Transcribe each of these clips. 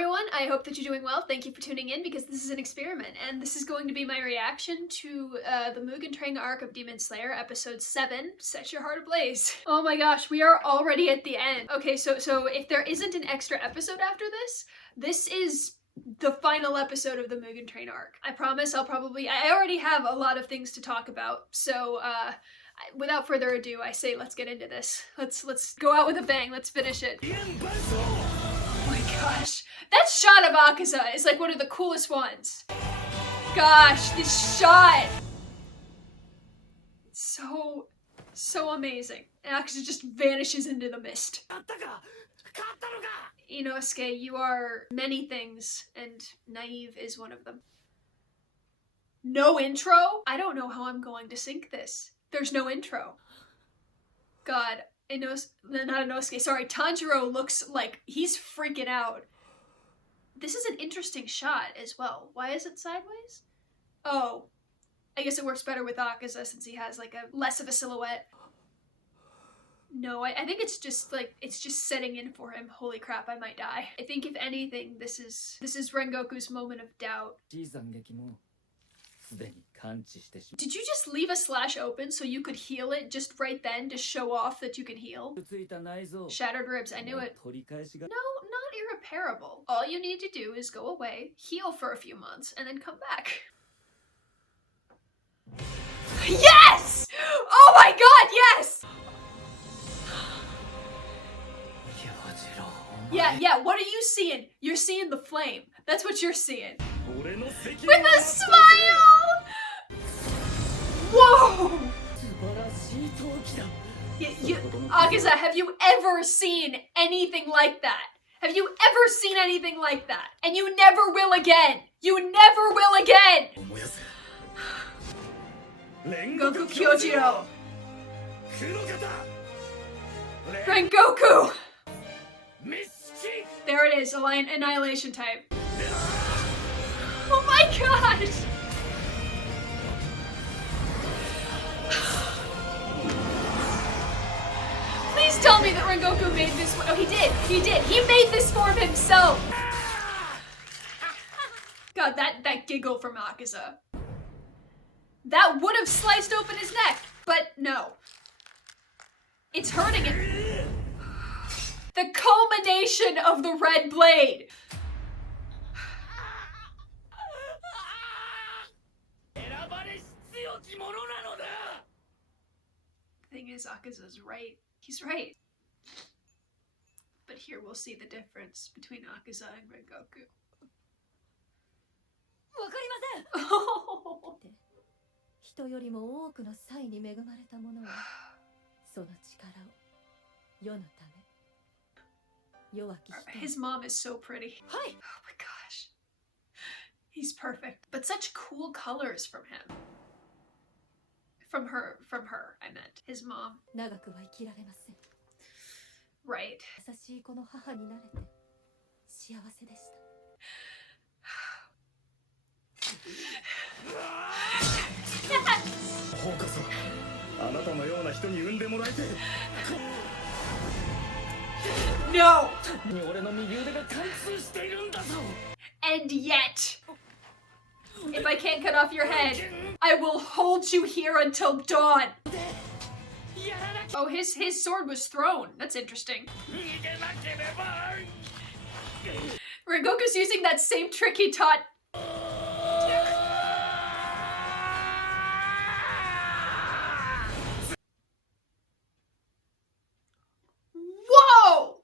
everyone, I hope that you're doing well. Thank you for tuning in because this is an experiment and this is going to be my reaction to the Mugen Train arc of Demon Slayer, episode 7, Set Your Heart Ablaze. Oh my gosh, we are already at the end. Okay, so if there isn't an extra episode after this is the final episode of the Mugen Train arc. I promise I already have a lot of things to talk about, so without further ado, I say let's get into this. Let's go out with a bang, let's finish it. Oh my gosh. That shot of Akaza is like one of the coolest ones. Gosh, this shot! So amazing. And Akaza just vanishes into the mist. Inosuke, you are many things, and naive is one of them. No intro? I don't know how I'm going to sync this. There's no intro. God, Tanjiro looks like he's freaking out. This is an interesting shot as well. Why is it sideways? Oh, I guess it works better with Akaza since he has like a less of a silhouette. No, I think it's just setting in for him. Holy crap, I might die. I think if anything, this is Rengoku's moment of doubt. Did you just leave a slash open so you could heal it just right then to show off that you can heal? Shattered ribs, I knew it. No, not irreparable. All you need to do is go away, heal for a few months, and then come back. Yes! Oh my god, yes! Yeah, what are you seeing? You're seeing the flame. That's what you're seeing. With a smile! Whoa! Akaza, have you ever seen anything like that? Have you ever seen anything like that? And you never will again! You never will again! Rengoku KYOJURO! Rengoku! There it is, annihilation type. Oh my gosh! Please tell me that Rengoku made this. Oh, he did. He made this form himself. God, that giggle from Akaza. That would have sliced open his neck, but no. It's hurting him. The culmination of the red blade. The thing is, Akaza's right. He's right. But here we'll see the difference between Akaza and Rengoku. Oh. His mom is so pretty. Oh my gosh. He's perfect. But such cool colors from him. From her, I meant. His mom. Right. No! And yet, if I can't cut off your head, I will hold you here until dawn. Oh, his sword was thrown. That's interesting. Rengoku's using that same trick he taught. Whoa!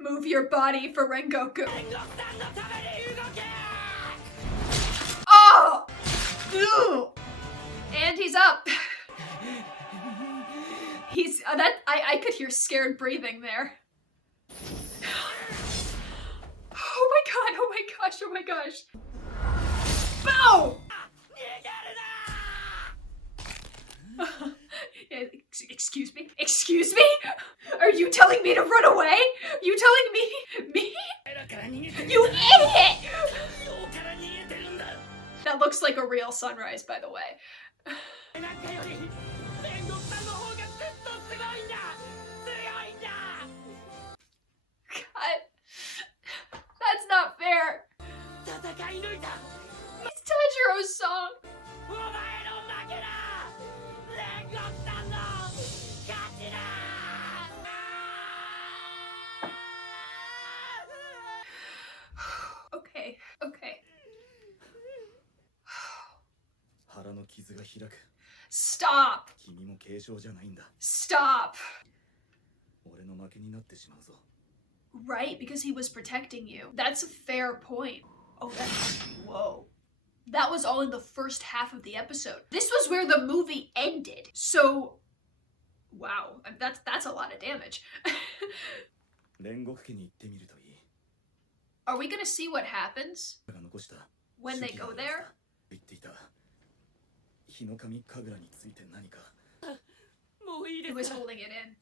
Move your body for Rengoku. Oh! Ew. And he's up. He's I could hear scared breathing there. Oh my gosh, oh my gosh. Bow! Excuse me? Excuse me? Are you telling me to run away? You telling me? You idiot! That looks like a real sunrise, by the way. It's Tanjiro's song. Okay, okay. Stop! Stop! Right, because he was protecting you. That's a fair point. Oh, that's... Whoa. That was all in the first half of the episode. This was where the movie ended. So... Wow. That's a lot of damage. Are we gonna see what happens when they go there? He was holding it in.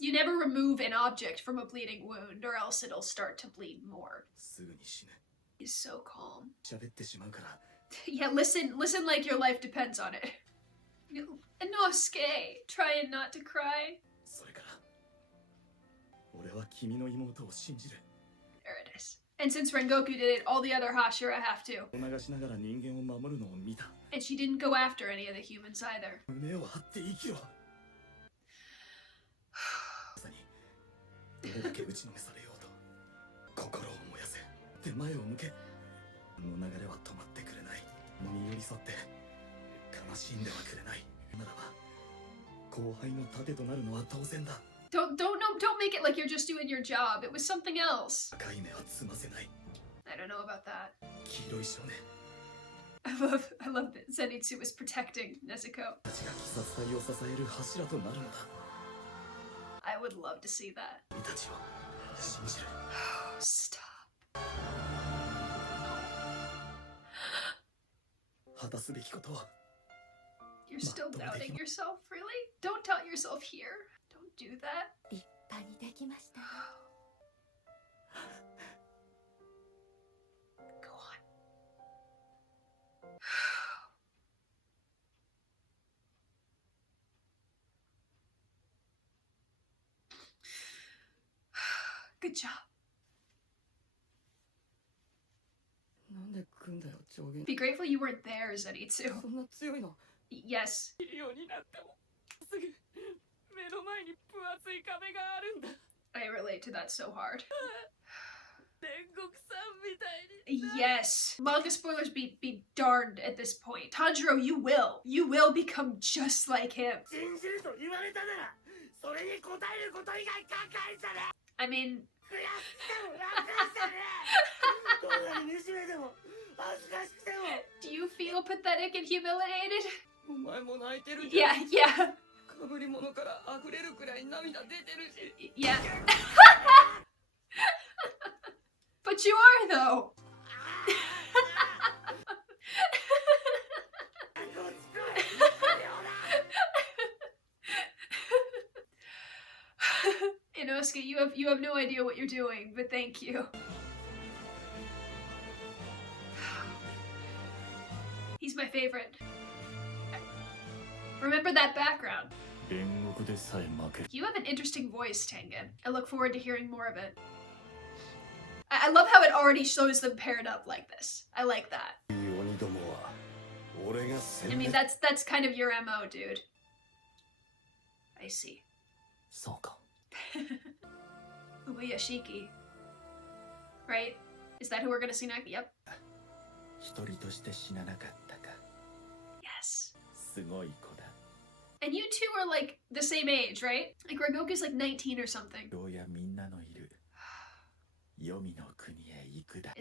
You never remove an object from a bleeding wound or else it'll start to bleed more. He's so calm. Yeah, listen like your life depends on it. Inosuke, trying not to cry. There it is. And since Rengoku did it, all the other Hashira have to. And she didn't go after any of the humans either. Don't make it like you're just doing your job. It was something else. I don't know about that. I love that Zenitsu was protecting Nezuko. I would love to see that. Stop. You're still doubting yourself, really? Don't doubt yourself here. Don't do that. Go on. Good job. Be grateful you weren't there, Zenitsu. Yes. I relate to that so hard. Yes. Manga spoilers be darned at this point. Tanjiro, you will become just like him. I mean... Do you feel pathetic and humiliated? Yeah. Yeah. But you are, though. Inosuke, you have no idea what you're doing, but thank you. He's my favorite. Remember that background. You have an interesting voice, Tengen. I look forward to hearing more of it. I love how it already shows them paired up like this. I like that. I mean, that's kind of your MO, dude. I see. Ubuyashiki. Right? Is that who we're gonna see next? Yep. Yes. And you two are like the same age, right? Like Rengoku's like 19 or something.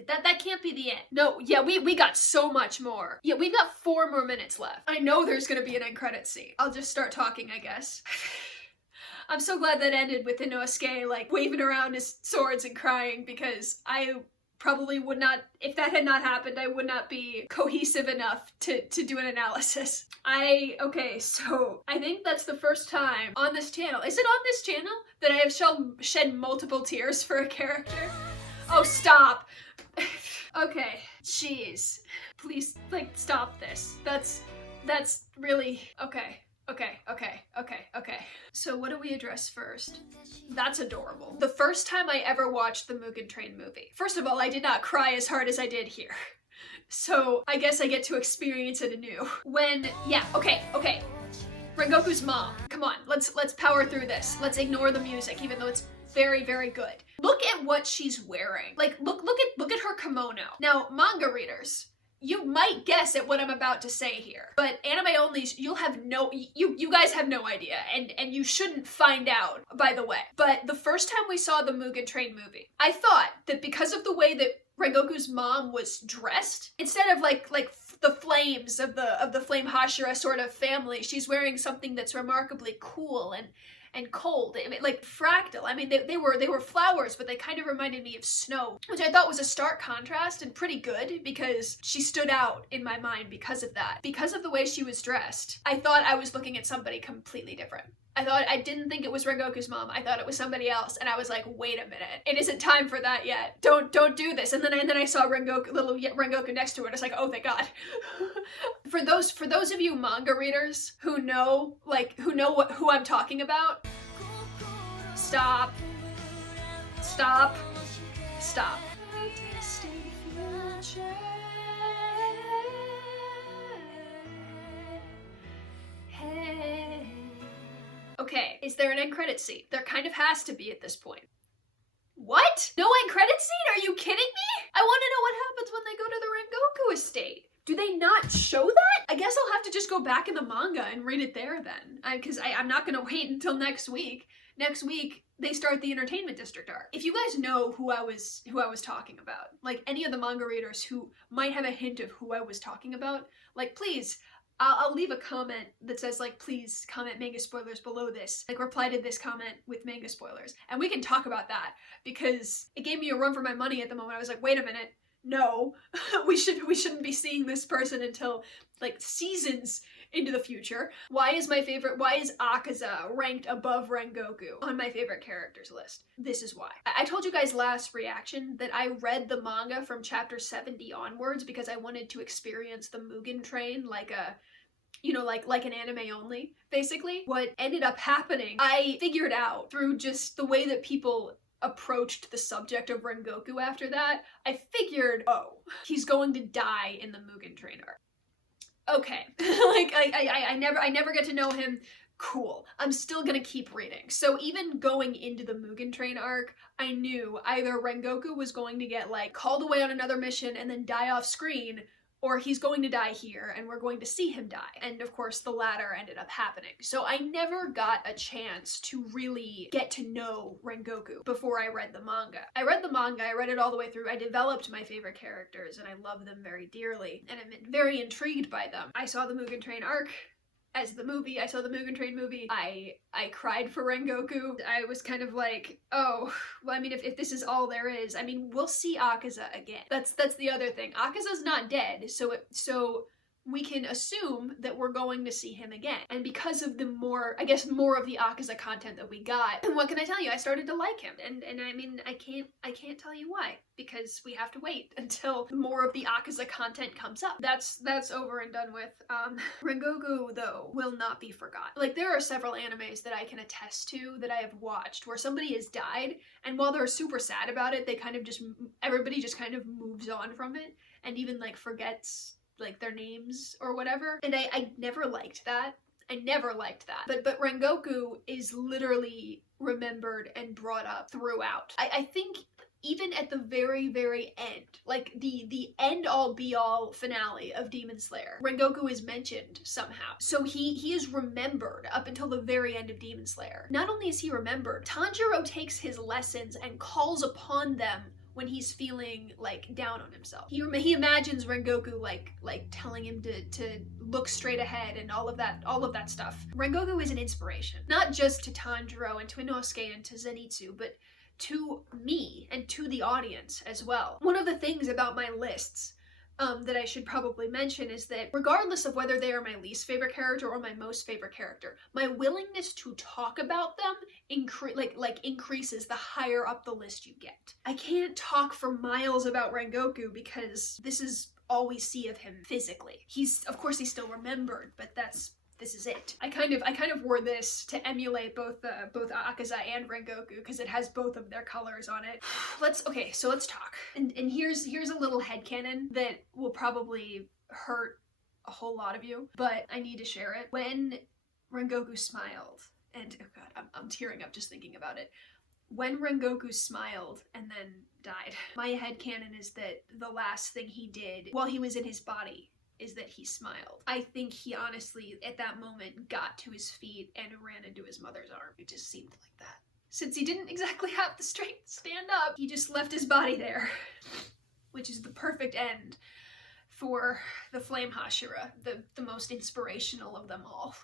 That can't be the end. No, yeah, we got so much more. Yeah, we've got 4 more minutes left. I know there's gonna be an end credit scene. I'll just start talking, I guess. I'm so glad that ended with Inosuke like waving around his swords and crying, because I probably would not, if that had not happened, I would not be cohesive enough to do an analysis. Okay, so I think that's the first time on this channel, is it on this channel, that I have shed multiple tears for a character? Oh, stop. Okay, jeez. Please, like, stop this. That's really, okay. So what do we address first? That's adorable. The first time I ever watched the Mugen Train movie. First of all, I did not cry as hard as I did here. So I guess I get to experience it anew. Okay. Rengoku's mom. Come on, let's power through this. Let's ignore the music, even though it's very, very good. Look at what she's wearing. Like, look at her kimono. Now, manga readers, you might guess at what I'm about to say here, but anime onlys, you guys have no idea, and you shouldn't find out, by the way. But the first time we saw the Mugen Train movie, I thought that because of the way that Rengoku's mom was dressed, instead of like the flames of the Flame Hashira sort of family, she's wearing something that's remarkably cool and cold. I mean, like fractal. I mean, they were flowers, but they kind of reminded me of snow, which I thought was a stark contrast and pretty good because she stood out in my mind because of that. Because of the way she was dressed, I thought I was looking at somebody completely different. I didn't think it was Rengoku's mom. I thought it was somebody else, and I was like, wait a minute, it isn't time for that yet. Don't do this. And then I saw little Rengoku next to her, and I was like, oh thank God. For those of you manga readers who know who I'm talking about, stop. Okay, is there an end credit scene? There kind of has to be at this point. What? No end credit scene? Are you kidding me? I want to know what happens when they go to the Rengoku estate. Do they not show that? I guess I'll have to just go back in the manga and read it there then. Because I'm not gonna wait until next week. Next week, they start the Entertainment District arc. If you guys know who I was talking about, like any of the manga readers who might have a hint of who I was talking about, like please, I'll leave a comment that says like, please comment manga spoilers below this. Like reply to this comment with manga spoilers. And we can talk about that because it gave me a run for my money at the moment. I was like, wait a minute. No, we shouldn't be seeing this person until like seasons into the future. Why is Akaza ranked above Rengoku on my favorite characters list? This is why. I told you guys last reaction that I read the manga from chapter 70 onwards because I wanted to experience the Mugen Train like an anime only, basically. What ended up happening, I figured out through just the way that people approached the subject of Rengoku after that, I figured, oh, he's going to die in the Mugen Train arc. Okay, like I never get to know him. Cool. I'm still gonna keep reading. So even going into the Mugen Train arc, I knew either Rengoku was going to get like called away on another mission and then die off screen, or he's going to die here and we're going to see him die. And of course the latter ended up happening. So I never got a chance to really get to know Rengoku before I read the manga. I read the manga, I read it all the way through, I developed my favorite characters and I love them very dearly and I'm very intrigued by them. I saw the Mugen Train arc as the movie. I saw the Mugen Train movie. I cried for Rengoku. I was kind of like, oh, well, I mean, if this is all there is, I mean, we'll see Akaza again. That's the other thing. Akaza's not dead, so we can assume that we're going to see him again. And because of the more of the Akaza content that we got, what can I tell you? I started to like him. And I mean, I can't tell you why, because we have to wait until more of the Akaza content comes up. That's over and done with. Rengoku, though, will not be forgotten. Like, there are several animes that I can attest to that I have watched where somebody has died, and while they're super sad about it, everybody just kind of moves on from it, and even, like, forgets like their names or whatever. And I never liked that. But Rengoku is literally remembered and brought up throughout. I think even at the very, very end, like the end all be all finale of Demon Slayer, Rengoku is mentioned somehow. So he is remembered up until the very end of Demon Slayer. Not only is he remembered, Tanjiro takes his lessons and calls upon them when he's feeling like down on himself. He imagines Rengoku like telling him to look straight ahead and all of that stuff. Rengoku is an inspiration, not just to Tanjiro and to Inosuke and to Zenitsu, but to me and to the audience as well. One of the things about my lists that I should probably mention is that regardless of whether they are my least favorite character or my most favorite character, my willingness to talk about them increases the higher up the list you get. I can't talk for miles about Rengoku because this is all we see of him physically. Of course he's still remembered, but that's this is it. I kind of wore this to emulate both Akaza and Rengoku because it has both of their colors on it. So let's talk. And here's a little headcanon that will probably hurt a whole lot of you, but I need to share it. When Rengoku smiled, and oh god, I'm tearing up just thinking about it. When Rengoku smiled and then died, my headcanon is that the last thing he did while he was in his body is that he smiled. I think he honestly, at that moment, got to his feet and ran into his mother's arm. It just seemed like that. Since he didn't exactly have the strength to stand up, he just left his body there, which is the perfect end for the Flame Hashira, the most inspirational of them all.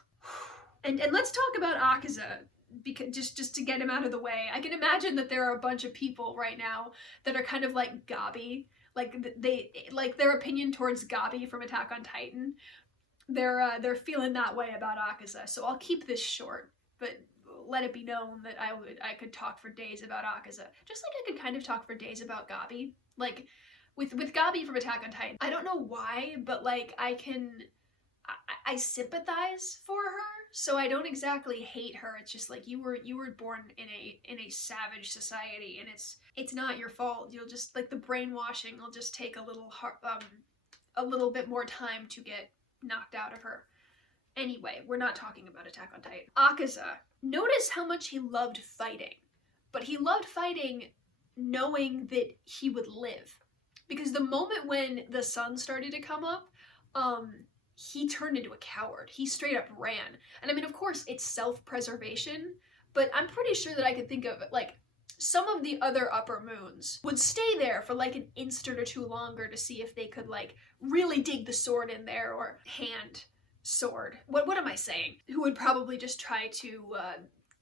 And let's talk about Akaza, because just to get him out of the way. I can imagine that there are a bunch of people right now that are kind of like Gabi, like their opinion towards Gabi from Attack on Titan. They're feeling that way about Akaza. So I'll keep this short, but let it be known that I could talk for days about Akaza, just like I could kind of talk for days about Gabi. Like with Gabi from Attack on Titan, I don't know why, but like I sympathize for her, so I don't exactly hate her. It's just like you were born in a savage society, and it's not your fault. You'll just, like, the brainwashing will just take a little bit more time to get knocked out of her. Anyway, we're not talking about Attack on Titan. Akaza, notice how much he loved fighting, but he loved fighting knowing that he would live, because the moment when the sun started to come up, he turned into a coward. He straight up ran. And I mean, of course, it's self-preservation, but I'm pretty sure that I could think of, like, some of the other upper moons would stay there for like an instant or two longer to see if they could, like, really dig the sword in there, or hand sword. What am I saying? Who would probably just try to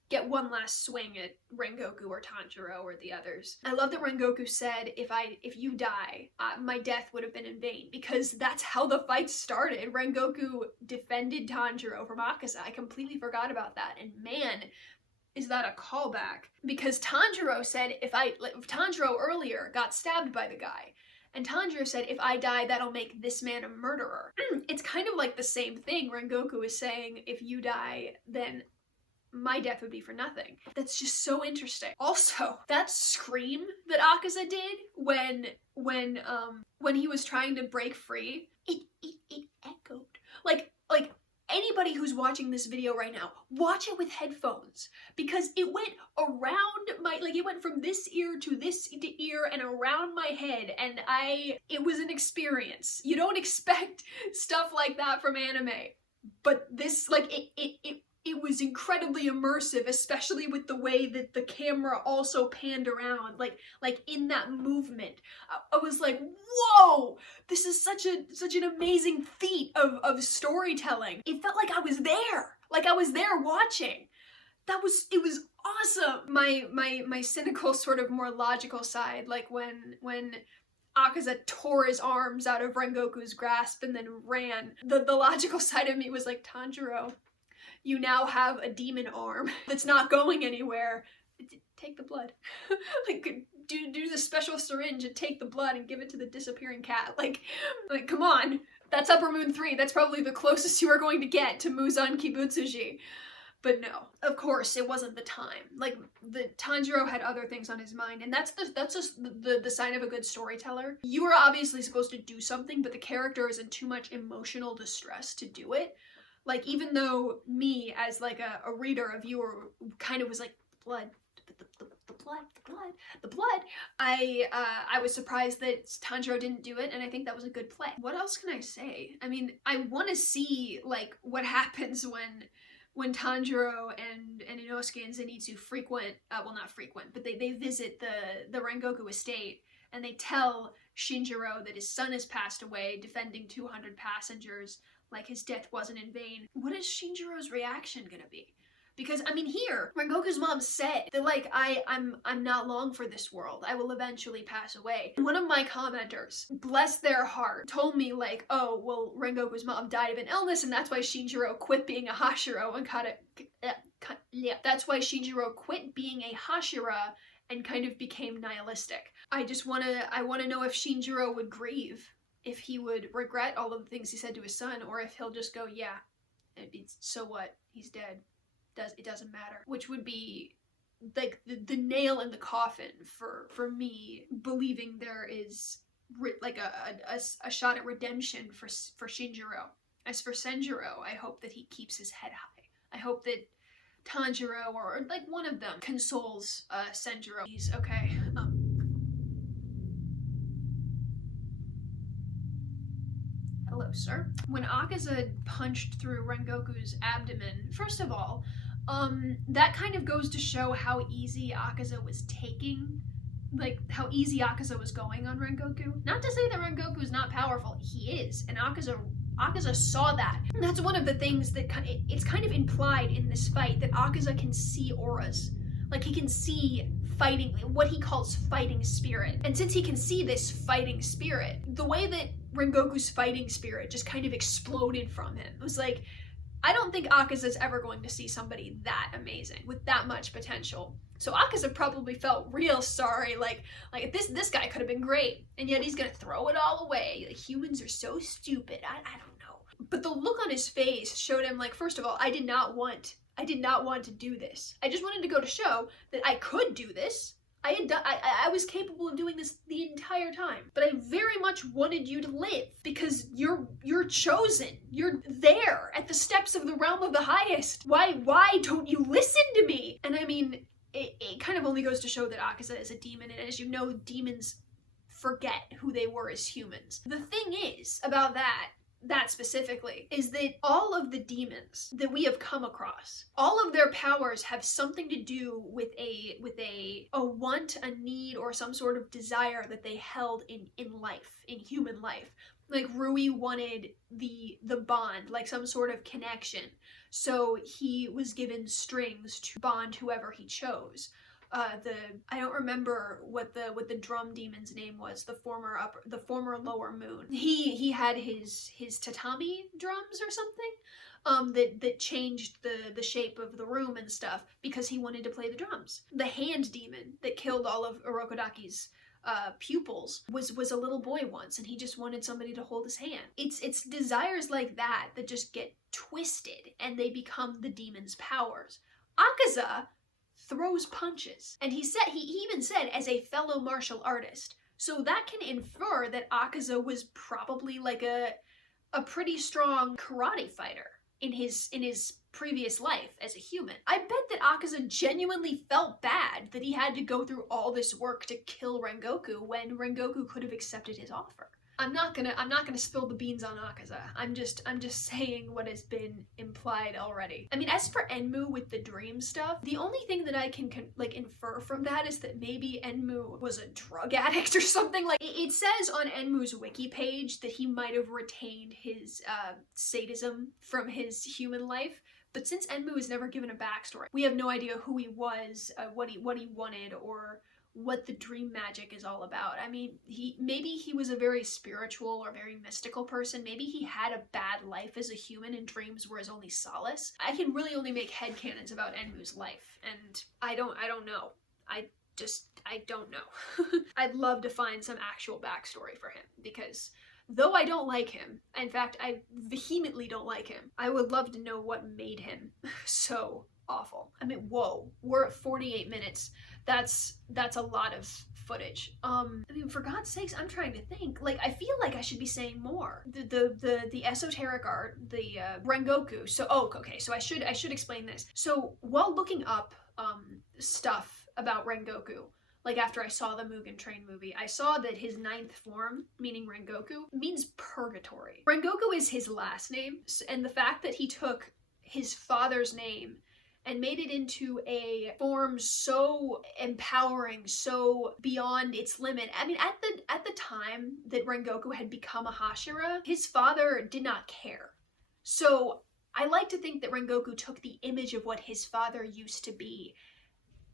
get one last swing at Rengoku or Tanjiro or the others. I love that Rengoku said, if you die, my death would have been in vain, because that's how the fight started. Rengoku defended Tanjiro from Akaza. I completely forgot about that, and man, is that a callback. Because Tanjiro said, if Tanjiro earlier got stabbed by the guy, and Tanjiro said, if I die, that'll make this man a murderer. It's kind of like the same thing Rengoku is saying, if you die, then my death would be for nothing. That's just so interesting. Also, that scream that Akaza did when he was trying to break free, it echoed. Like anybody who's watching this video right now, watch it with headphones, because it went around it went from this ear to this ear and around my head, and it was an experience. You don't expect stuff like that from anime, but this, like, it was incredibly immersive, especially with the way that the camera also panned around, like in that movement. I was like, whoa, this is such an amazing feat of storytelling. It felt like I was there watching. It was awesome. My cynical, sort of more logical side, like when Akaza tore his arms out of Rengoku's grasp and then ran, the logical side of me was like, Tanjiro, you now have a demon arm that's not going anywhere. Take the blood. Like, do the special syringe and take the blood and give it to the disappearing cat. Like come on. That's Upper Moon 3. That's probably the closest you are going to get to Muzan Kibutsuji. But no, of course, it wasn't the time. Like, the Tanjiro had other things on his mind, and that's just the sign of a good storyteller. You are obviously supposed to do something, but the character is in too much emotional distress to do it. Like, even though me, as like a reader, a viewer, kind of was like, blood, the blood, I was surprised that Tanjiro didn't do it, and I think that was a good play. What else can I say? I mean, I want to see, like, what happens when Tanjiro and Inosuke and Zenitsu but they visit the Rengoku estate, and they tell Shinjiro that his son has passed away defending 200 passengers, like his death wasn't in vain. What is Shinjiro's reaction gonna be? Because, I mean, here, Rengoku's mom said that, like, I'm not long for this world. I will eventually pass away. One of my commenters, bless their heart, told me, like, oh, well, Rengoku's mom died of an illness, and that's why Shinjiro quit being a Hashira and that's why Shinjiro quit being a Hashira and kind of became nihilistic. I wanna know if Shinjiro would grieve, if he would regret all of the things he said to his son, or if he'll just go, yeah, so what? He's dead. It doesn't matter. Which would be like the nail in the coffin for me believing there is like a shot at redemption for Shinjiro. As for Senjiro, I hope that he keeps his head high. I hope that Tanjiro or like one of them consoles Senjiro. He's okay. Hello, sir. When Akaza punched through Rengoku's abdomen, first of all, that kind of goes to show how easy Akaza was taking, like, how easy Akaza was going on Rengoku. Not to say that Rengoku is not powerful, he is, and Akaza saw that. And that's one of the things that it's kind of implied in this fight, that Akaza can see auras. Like, he can see fighting, what he calls fighting spirit. And since he can see this fighting spirit, the way that Rengoku's fighting spirit just kind of exploded from him, it was like, I don't think Akaza's ever going to see somebody that amazing, with that much potential. So Akaza probably felt real sorry, like this guy could have been great, and yet he's gonna throw it all away. Like, humans are so stupid, I don't know. But the look on his face showed him, like, first of all, I did not want to do this. I just wanted to go to show that I could do this. I was capable of doing this the entire time, but I very much wanted you to live because you're chosen. You're there at the steps of the realm of the highest. Why don't you listen to me? And I mean, it kind of only goes to show that Akaza is a demon, and as you know, demons forget who they were as humans. The thing is about that specifically, is that all of the demons that we have come across, all of their powers have something to do with a want, a need, or some sort of desire that they held in life, in human life. Like, Rui wanted the bond, like some sort of connection, so he was given strings to bond whoever he chose. I don't remember what the drum demon's name was, the former lower moon. He had his tatami drums or something, that changed the shape of the room and stuff because he wanted to play the drums. The hand demon that killed all of Orokodaki's pupils was a little boy once, and he just wanted somebody to hold his hand. It's desires like that that just get twisted and they become the demon's powers. Akaza throws punches, and he even said as a fellow martial artist, so that can infer that Akaza was probably like a pretty strong karate fighter in his previous life as a human. I bet that Akaza genuinely felt bad that he had to go through all this work to kill Rengoku when Rengoku could have accepted his offer. I'm not gonna spill the beans on Akaza. I'm just saying what has been implied already. I mean, as for Enmu with the dream stuff, the only thing that I can like infer from that is that maybe Enmu was a drug addict or something. Like, it says on Enmu's wiki page that he might have retained his sadism from his human life. But since Enmu was never given a backstory, we have no idea who he was, what he wanted, or what the dream magic is all about. I mean, maybe he was a very spiritual or very mystical person. Maybe he had a bad life as a human and dreams were his only solace. I can really only make headcanons about Enmu's life, and I don't know. I don't know. I'd love to find some actual backstory for him, because though I don't like him, in fact, I vehemently don't like him, I would love to know what made him so awful. I mean, whoa, we're at 48 minutes. That's a lot of footage. I mean, for God's sakes, I'm trying to think. Like, I feel like I should be saying more. The esoteric art, the Rengoku. So, okay. So I should explain this. So while looking up stuff about Rengoku, like after I saw the Mugen Train movie, I saw that his 9th form, meaning Rengoku, means purgatory. Rengoku is his last name, and the fact that he took his father's name and made it into a form so empowering, so beyond its limit. I mean, at the time that Rengoku had become a Hashira, his father did not care. So I like to think that Rengoku took the image of what his father used to be,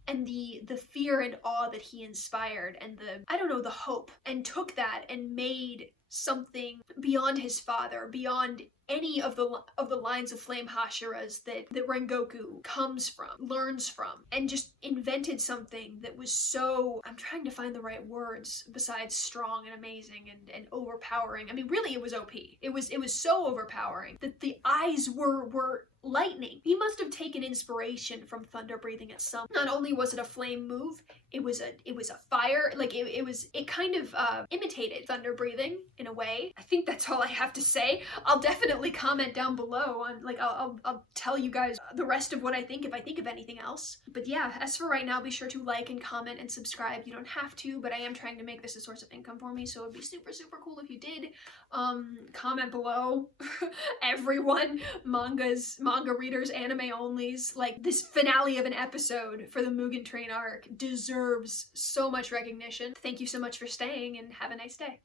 and the fear and awe that he inspired, and the hope, and took that and made something beyond his father, beyond any of the lines of Flame Hashiras that Rengoku comes from, learns from, and just invented something that was so, I'm trying to find the right words besides strong and amazing and overpowering. I mean, really, it was OP. It was so overpowering that the eyes were lightning. He must have taken inspiration from thunder breathing at some. Not only was it a flame move, it was a fire. Like it kind of imitated thunder breathing in a way. I think that's all I have to say. I'll definitely comment down below on, like, I'll tell you guys the rest of what I think if I think of anything else. But yeah, as for right now, be sure to like and comment and subscribe. You don't have to, but I am trying to make this a source of income for me, so it'd be super, super cool if you did. Comment below. Everyone, manga readers, anime onlys, like, this finale of an episode for the Mugen Train arc deserves so much recognition. Thank you so much for staying, and have a nice day.